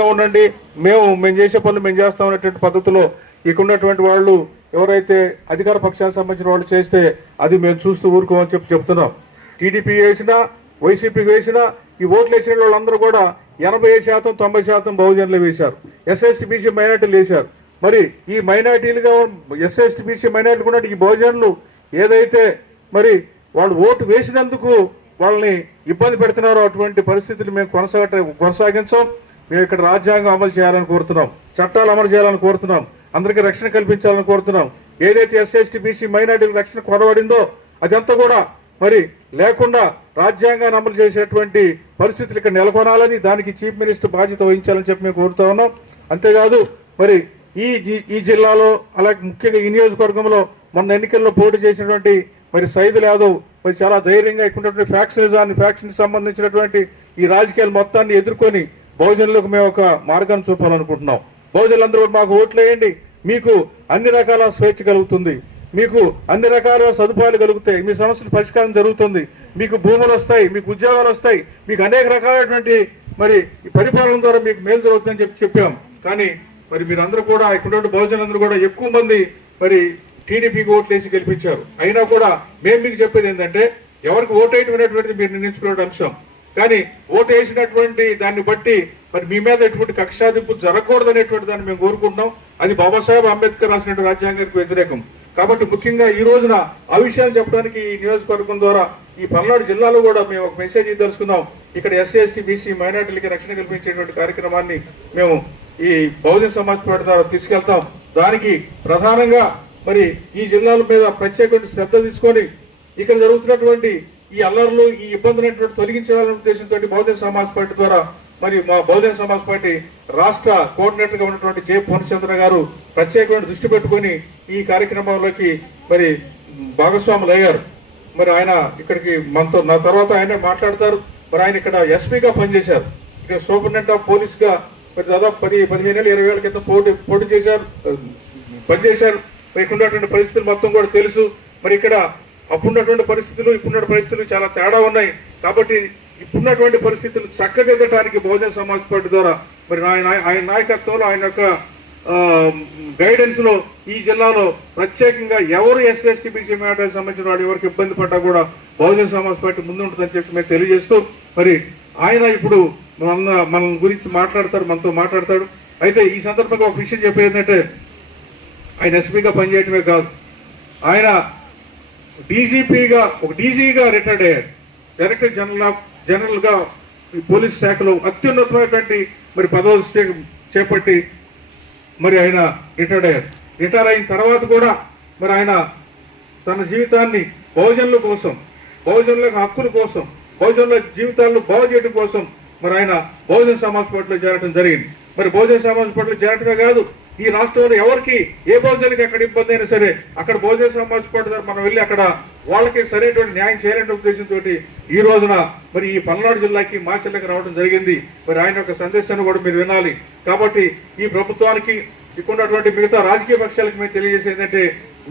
గా ఉండండి. మేము మేము చేసే పనులు మేము చేస్తాం అనేటువంటి పద్ధతిలో ఇక్కడ ఉన్నటువంటి వాళ్ళు ఎవరైతే అధికార పక్షానికి సంబంధించిన వాళ్ళు చేస్తే అది మేము చూస్తూ ఊరుకోమని చెప్పి చెప్తున్నాం. టీడీపీ వేసినా వైసీపీకి వేసినా ఈ ఓట్లు వేసిన వాళ్ళందరూ కూడా ఎనభై శాతం తొంభై శాతం బహుజనులు వేశారు. ఎస్ఎస్టీ బీసీ మైనార్టీలు వేశారు. మరి ఈ మైనార్టీలుగా ఎస్ఎస్టీ బీసీ మైనార్టీలు కూడా ఈ బహుజనులు ఏదైతే మరి వాళ్ళు ఓటు వేసినందుకు వాళ్ళని ఇబ్బంది పెడుతున్నారో అటువంటి పరిస్థితులు మేము కొనసాగ కొనసాగించాం. మేము ఇక్కడ రాజ్యాంగం అమలు చేయాలని కోరుతున్నాం. చట్టాలు అమలు చేయాలని కోరుతున్నాం. అందరికీ రక్షణ కల్పించాలని కోరుతున్నాం. ఏదైతే ఎస్ఎస్టీ బీసీ మైనార్టీలకు రక్షణ కొరవడిందో అదంతా కూడా మరి లేకుండా రాజ్యాంగాన్ని అమలు చేసేటువంటి పరిస్థితులు ఇక్కడ నెలకొనాలని దానికి చీఫ్ మినిస్టర్ బాధ్యత వహించాలని చెప్పి మేము కోరుతా ఉన్నాం. అంతేకాదు మరి ఈ ఈ జిల్లాలో అలాగే ముఖ్యంగా ఈ నియోజకవర్గంలో మొన్న ఎన్నికల్లో పోటీ చేసినటువంటి మరి సైదుల్ యాదవ్ మరి చాలా ధైర్యంగా ఇక్కడ ఫ్యాక్షనిజాన్ని ఫ్యాక్షన్కి సంబంధించినటువంటి ఈ రాజకీయాలు మొత్తాన్ని ఎదుర్కొని బహుజనులకు మేము ఒక మార్గం చూపాలనుకుంటున్నాం. బహుజనులందరూ మాకు ఓట్లేయండి. మీకు అన్ని రకాల స్వేచ్ఛ కలుగుతుంది. మీకు అన్ని రకాల సదుపాయాలు కలుగుతాయి. మీ సమస్యలు పరిష్కారం జరుగుతుంది. మీకు భూములు వస్తాయి మీకు ఉద్యోగాలు వస్తాయి మీకు అనేక రకాలైనటువంటి మరి ఈ పరిపాలన ద్వారా మీకు మేలు జరుగుతుందని చెప్పి చెప్పాం. కానీ మరి మీరందరూ కూడా ఇక్కడ బహుజనులందరూ కూడా ఎక్కువ మంది మరి టీడీపీకి ఓట్లేసి గెలిపించారు. అయినా కూడా మేము మీకు చెప్పేది ఏంటంటే ఎవరికి ఓటు వేయటం అనేటువంటిది మీరు నిర్ణయించుకునే అంశం. కానీ ఓటు వేసినటువంటి దాన్ని బట్టి మరి మీ మీద ఎటువంటి కక్షాదింపు జరగకూడదు అనేటువంటి దాన్ని మేము కోరుకుంటున్నాం. అది బాబాసాహెబ్ అంబేద్కర్ రాసినటువంటి రాజ్యాంగానికి వ్యతిరేకం. కాబట్టి ముఖ్యంగా ఈ రోజున ఆ విషయాన్ని చెప్పడానికి ఈ నియోజకవర్గం ద్వారా ఈ పల్నాడు జిల్లాలో కూడా మేము ఒక మెసేజ్ ఇద్దరుచుకున్నాం ఇక్కడ ఎస్సీ ఎస్టీ బీసీ మైనార్టీలకి రక్షణ కల్పించేటువంటి కార్యక్రమాన్ని మేము ఈ బహుజన సమాజ్ పార్టీ ద్వారా తీసుకెళ్తాం. దానికి ప్రధానంగా మరి ఈ జిల్లాల మీద ప్రత్యేకమైన శ్రద్ధ తీసుకొని ఇక్కడ జరుగుతున్నటువంటి ఈ అల్లర్లు ఈ ఇబ్బందులు తొలగించాలనే ఉద్దేశంతో బహుజన సమాజ్ పార్టీ ద్వారా మరి మా బహుజన సమాజ్ పార్టీ రాష్ట్ర కోఆర్డినేటర్గా ఉన్నటువంటి జే. పూర్ణచంద్ర గారు ప్రత్యేకమైన దృష్టి పెట్టుకొని ఈ కార్యక్రమంలోకి మరి భాగస్వాములు అయ్యారు. మరి ఆయన ఇక్కడికి మనతో నా తర్వాత ఆయన మాట్లాడతారు. మరి ఆయన ఇక్కడ ఎస్పీగా పనిచేశారు. ఇక్కడ సూపరింటెండెంట్ ఆఫ్ పోలీస్గా మరి దాదాపు పది పదిహేను ఏళ్ళు ఇరవై ఏళ్ళ క్రితం పోటీ పోటీ చేశారు. పనిచేశారు. మరి ఇక్కడ ఉన్నటువంటి పరిస్థితులు మొత్తం కూడా తెలుసు. మరి ఇక్కడ అప్పుడున్నటువంటి పరిస్థితులు ఇప్పుడున్న పరిస్థితులు చాలా తేడా ఉన్నాయి. కాబట్టి ఇప్పుడున్నటువంటి పరిస్థితులు చక్కదిద్దటానికి బహుజన సమాజ్ పార్టీ ద్వారా మరి ఆయన ఆయన నాయకత్వంలో ఆయన యొక్క గైడెన్స్లో ఈ జిల్లాలో ప్రత్యేకంగా ఎవరు ఎస్సీ ఎస్టీ బీసీ మ్యాటర్కి సంబంధించిన వాడు ఎవరికి ఇబ్బంది పడ్డా కూడా బహుజన సమాజ్ పార్టీ ముందుంటుందని చెప్పి మేము తెలియజేస్తూ మరి ఆయన ఇప్పుడు మన మన గురించి మాట్లాడతారు మనతో మాట్లాడతాడు. అయితే ఈ సందర్భంగా ఒక విషయం చెప్పేది ఏంటంటే ఆయన ఎస్పీగా పనిచేయటమే కాదు. ఆయన డీజీపీగా ఒక డీజీగా రిటైర్డ్ అయ్యారు డైరెక్టర్ జనరల్ ఆఫ్ జనరల్గా పోలీస్ శాఖలో అత్యున్నతమైనటువంటి మరి పదవులు చేపట్టి మరి ఆయన రిటైర్డ్ అయ్యారు రిటైర్ అయిన తర్వాత కూడా మరి ఆయన తన జీవితాన్ని బహుజనుల కోసం బహుజనుల హక్కుల కోసం బహుజనుల జీవితాలను బాగు చేయడం కోసం మరి ఆయన బహుజన సమాజ్ పార్టీలో చేరడం జరిగింది. మరి బహుజన సమాజ్ పార్టీలో చేరటమే కాదు ఈ రాష్ట్రంలో ఎవరికి ఏ బహుజనులకి ఎక్కడ ఇబ్బంది అయినా సరే అక్కడ భోజన సమాజ్ మనం వెళ్ళి అక్కడ వాళ్ళకి సరైనటువంటి న్యాయం చేయాలనే ఉద్దేశంతో ఈ రోజున మరి ఈ పల్నాడు జిల్లాకి మాచర్లకు రావడం జరిగింది. మరి ఆయన యొక్క సందేశాన్ని కూడా మీరు వినాలి. కాబట్టి ఈ ప్రభుత్వానికి ఇక్కడ ఉన్నటువంటి మిగతా రాజకీయ పక్షాలకు మేము తెలియజేసేది ఏంటంటే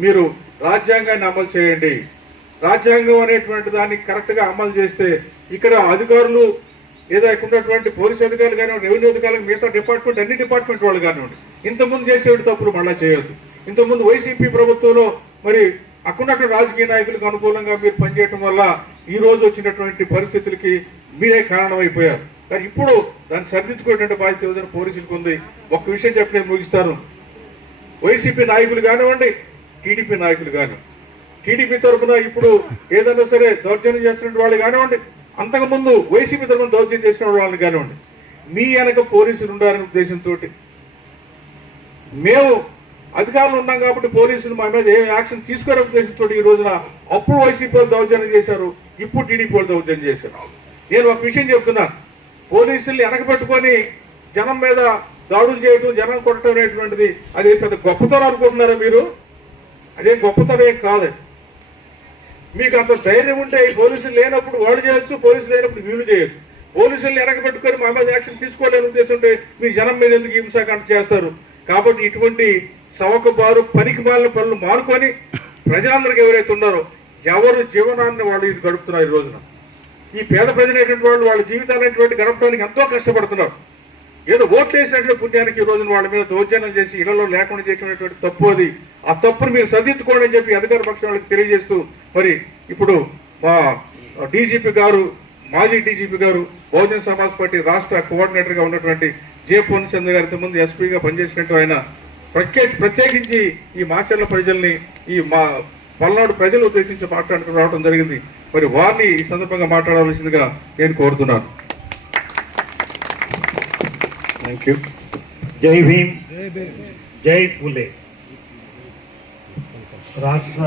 మీరు రాజ్యాంగాన్ని అమలు చేయండి. రాజ్యాంగం అనేటువంటి దాన్ని కరెక్ట్గా అమలు చేస్తే ఇక్కడ అధికారులు ఏదో ఇక్కడ ఉన్నటువంటి పోలీస్ అధికారులు కానివ్వండి రెవెన్యూ అధికారులు మిగతా డిపార్ట్మెంట్ అన్ని డిపార్ట్మెంట్ వాళ్ళు కానివ్వండి ఇంతకుముందు చేసేవి తప్పులు మళ్ళీ చేయొద్దు. ఇంతకుముందు వైసీపీ ప్రభుత్వంలో మరి అక్కడ రాజకీయ నాయకులకు అనుకూలంగా మీరు పనిచేయటం వల్ల ఈ రోజు వచ్చినటువంటి పరిస్థితులకి మీరే కారణమైపోయారు. కానీ ఇప్పుడు దాన్ని సరిదిద్దుకునేటువంటి బాధ్యత ఏదైనా పోలీసులకు ఉంది ఒక విషయం చెప్పి నేను ముగిస్తాను. వైసీపీ నాయకులు కానివ్వండి టీడీపీ నాయకులు కానివ్వండి. టీడీపీ తరఫున ఇప్పుడు ఏదైనా సరే దౌర్జన్యం చేస్తున్న వాళ్ళు కానివ్వండి అంతకుముందు వైసీపీ తరఫున దౌర్జన్యం చేసిన వాళ్ళని కానివ్వండి మీ వెనక పోలీసులు ఉండాలనే ఉద్దేశంతో మేము అధికారులు ఉన్నాం కాబట్టి పోలీసులు మా మీద ఏం యాక్షన్ తీసుకోవడం ఉద్దేశంతో ఈ రోజున అప్పుడు వైసీపీ వాళ్ళు దౌర్జన్యం చేశారు ఇప్పుడు టీడీపీ వాళ్ళు దౌర్జన్యం చేశారు. నేను ఒక విషయం చెప్తున్నా పోలీసుల్ని వెనకబెట్టుకొని జనం మీద దాడులు చేయడం జనం కొట్టడం అనేటువంటిది అది పెద్ద గొప్పతనం అనుకుంటున్నారా మీరు? అదేం గొప్పతనం ఏం కాదు. మీకు అంత ధైర్యం ఉంటే ఈ పోలీసులు లేనప్పుడు వాడు చేయొచ్చు పోలీసులు లేనప్పుడు వీళ్ళు చేయొచ్చు. పోలీసుల్ని వెనకబెట్టుకొని మా మీద యాక్షన్ తీసుకోవాలని ఉద్దేశంటే మీ జనం మీద ఎందుకు హింసాకాండ చేస్తారు? కాబట్టి ఇటువంటి సవక బారు పనికి మాలిన పనులు మానుకొని ప్రజలందరికీ ఎవరైతే ఉన్నారో ఎవరు జీవనాన్ని వాళ్ళు ఇది గడుపుతున్నారు ఈ రోజున. ఈ పేద ప్రజలైనటువంటి వాళ్ళు వాళ్ళ జీవితాలైనటువంటి గడపడానికి ఎంతో కష్టపడుతున్నారు. ఏదో ఓట్లు వేసినటువంటి పుణ్యానికి ఈ రోజున వాళ్ళ మీద దౌర్జన్యం చేసి ఇళ్ళలో లేకుండా చేసినటువంటి తప్పు అది. ఆ తప్పును మీరు సరిదిద్దుకోండి అని చెప్పి అధికార పక్షం వాళ్ళకి తెలియజేస్తూ మరి ఇప్పుడు మా డీజీపీ గారు మాజీ డీజీపీ గారు బహుజన సమాజ్ పార్టీ రాష్ట్ర కోఆర్డినేటర్గా ఉన్నటువంటి జే పూర్ణచంద్ర గారితో ముందు ఎస్పీగా పనిచేసినట్టు ఆయన ప్రత్యేక ప్రత్యేకించి ఈ మాచర్ల ప్రజల్ని ఈ మా పల్నాడు ప్రజలు ఉద్దేశించి మాట్లాడుతూ రావడం జరిగింది. మరి వారిని ఈ సందర్భంగా మాట్లాడవలసిందిగా నేను కోరుతున్నాను. థ్యాంక్ యూ జై భీమ్ జై ఫులే రాష్ట్ర